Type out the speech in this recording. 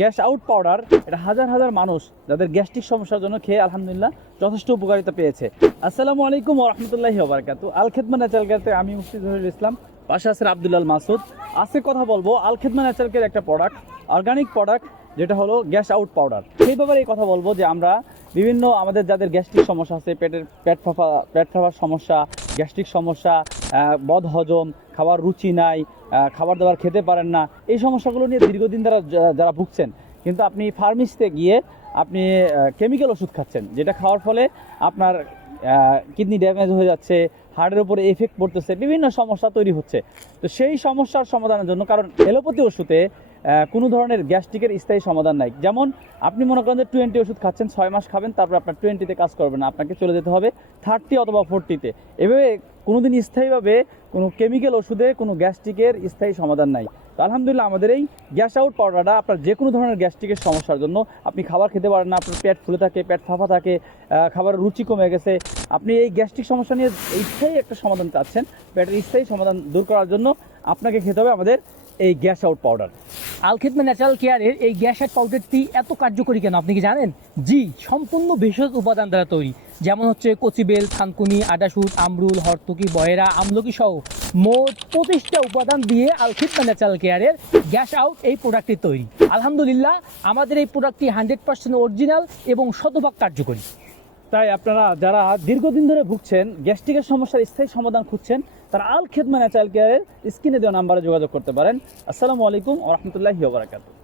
Gas out powder, এটা হাজার হাজার মানুষ যাদের গ্যাস্ট্রিক সমস্যার জন্য খেয়ে আলহামদুলিল্লাহ যথেষ্ট উপকারিতা পেয়েছে। আসসালামু আলাইকুম ওয়া রাহমাতুল্লাহি ওয়া বারাকাতুহু। আল খেদমা ন্যাচারাল কেয়ারতে আমি মুফতি জহিরুল ইসলাম, পাশে আছেন আব্দুল্লাহ মাসুদ। আজকে কথা বলবো আল খেদমা ন্যাচারাল কেয়ার একটা প্রোডাক্ট, অর্গানিক প্রোডাক্ট, যেটা হলো গ্যাস আউট পাউডার। সেই ব্যাপারে এই কথা বলবো যে আমরা বিভিন্ন আমাদের যাদের গ্যাস্ট্রিক সমস্যা আছে, পেট ফাঁপার সমস্যা, গ্যাস্ট্রিক সমস্যা, বদ হজম, খাবার রুচি নাই, খাবার দাবার খেতে পারেন না, এই সমস্যাগুলো নিয়ে দীর্ঘদিন যারা ভুগছেন, কিন্তু আপনি ফার্মেসিতে গিয়ে আপনি কেমিক্যাল ওষুধ খাচ্ছেন, যেটা খাওয়ার ফলে আপনার কিডনি ড্যামেজ হয়ে যাচ্ছে, হার্টের উপরে এফেক্ট পড়তেছে, বিভিন্ন সমস্যা তৈরি হচ্ছে। তো সেই সমস্যার সমাধানের জন্য, কারণ এলোপ্যাথি ওষুধে কোনো ধরনের গ্যাস্ট্রিকের স্থায়ী সমাধান নাই। যেমন আপনি মনে করেন যে 20 ওষুধ খাচ্ছেন, 6 মাস খাবেন, তারপর আপনার 20-তে কাজ করবে না, আপনাকে চলে যেতে হবে 30 অথবা 40-তে। এভাবে কোনোদিন স্থায়ীভাবে কোনো কেমিক্যাল ওষুধে কোনো গ্যাস্ট্রিকের স্থায়ী সমাধান নাই। তো আলহামদুলিল্লাহ আমাদের এই গ্যাস আউট পাউডারটা আপনার যে কোনো ধরনের গ্যাস্ট্রিকের সমস্যার জন্য, আপনি খাবার খেতে পারেন না, আপনার পেট ফুলে থাকে, পেট ফাঁপা থাকে, খাবারের রুচি কমে গেছে, আপনি এই গ্যাস্ট্রিক সমস্যা নিয়ে স্থায়ী একটা সমাধান চাচ্ছেন, পেটের স্থায়ী সমাধান দূর করার জন্য আপনাকে খেতে হবে আমাদের এই গ্যাস আউট পাউডার। আল খেদমা ন্যাচারাল কেয়ারের এই গ্যাস আউট পাউডারটি এত কার্যকরী কেন আপনি কি জানেন? জি, সম্পূর্ণ ভেষজ উপাদান দ্বারা তৈরি, যেমন হচ্ছে কচিবেল, থানকুনি, আদাসুট, আমরুল, হরতকি, বয়রা, আমলকি সহ মোট 25টা উপাদান দিয়ে আল খেদমা ন্যাচারাল কেয়ারের গ্যাস আউট এই প্রোডাক্টটি তৈরি। আলহামদুলিল্লাহ আমাদের এই প্রোডাক্টটি 100% অরিজিনাল এবং শতভাগ কার্যকরী। তাই আপনারা যারা দীর্ঘদিন ধরে ভুগছেন, গ্যাস্ট্রিকের সমস্যার স্থায়ী সমাধান খুঁজছেন, তারা আল খেদমা ন্যাচারাল কেয়ারের স্ক্রিনে দেওয়া নাম্বারে যোগাযোগ করতে পারেন। আসসালামু আলাইকুম ওয়া রাহমাতুল্লাহি ওয়া বারাকাতুহু।